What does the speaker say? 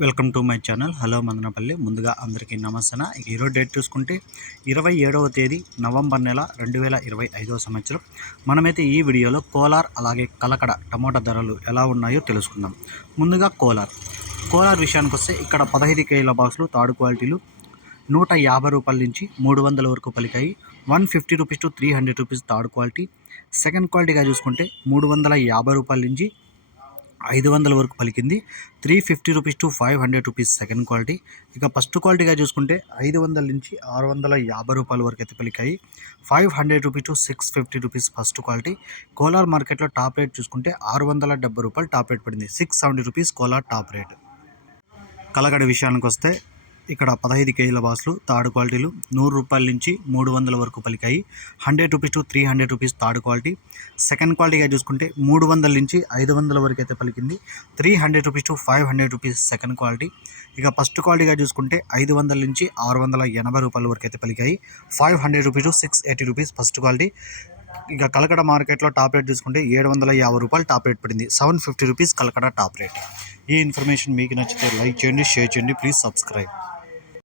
Welcome to my channel. Hello Mandanapalli. ముందుగా అందరికీ నమస్తే ఈరోజు డేట్ చూసుకుంటే ఇరవై ఏడవ తేదీ నవంబర్ నెల రెండు వేల ఇరవై ఐదవ సంవత్సరం. మనమైతే ఈ వీడియోలో కోలార్ అలాగే కలకడ టమోటా ధరలు ఎలా ఉన్నాయో తెలుసుకుందాం. ముందుగా కోలార్. కోలార్ విషయానికి వస్తే ఇక్కడ పదహైదు కేజీల బాక్సులు థర్డ్ క్వాలిటీలు నూట యాభై రూపాయల నుంచి మూడు వందల వరకు పలికాయి. One fifty rupees to three hundred rupees third quality. Second క్వాలిటీగా చూసుకుంటే మూడు వందల యాభై రూపాయల నుంచి ఐదు వందల వరకు పలికింది. Three fifty rupees to five hundred rupees second quality. ఇక ఫస్ట్ క్వాలిటీగా చూసుకుంటే ఐదు వందల నుంచి ఆరు వందల యాభై రూపాయల వరకు అయితే పలికాయి. Five hundred rupees to six fifty rupees first quality. Kolar మార్కెట్లో టాప్ రేట్ చూసుకుంటే ఆరు వందల డెబ్బై రూపాయలు టాప్ రేట్ పడింది. Six seventy rupees Kolar top rate. Kalakada విషయానికి వస్తే ఇక్కడ పదహైదు కేజీల బాస్లు థర్డ్ క్వాలిటీలు నూరు రూపాయల నుంచి మూడు వందల వరకు పలికాయి. Hundred rupees to three hundred rupees third quality. Second క్వాలిటీగా చూసుకుంటే మూడు వందల నుంచి ఐదు వందల వరకు అయితే పలికింది. Three hundred rupees to five hundred rupees second quality. ఇక ఫస్ట్ క్వాలిటీగా చూసుకుంటే ఐదు వందల నుంచి ఆరు వందల ఎనభై రూపాయల వరకు అయితే పలికాయి. Five hundred rupees to six eighty rupees first quality. ఇక కలకడ మార్కెట్లో టాప్ రేట్ చూసుకుంటే ఏడు వందల యాభై రూపాయలు టాప్ రేట్ పడింది. Seven fifty rupees Kalakada top rate. ఈ ఇన్ఫర్మేషన్ మీకు నచ్చితే లైక్ చేయండి షేర్ చేయండి. Please subscribe.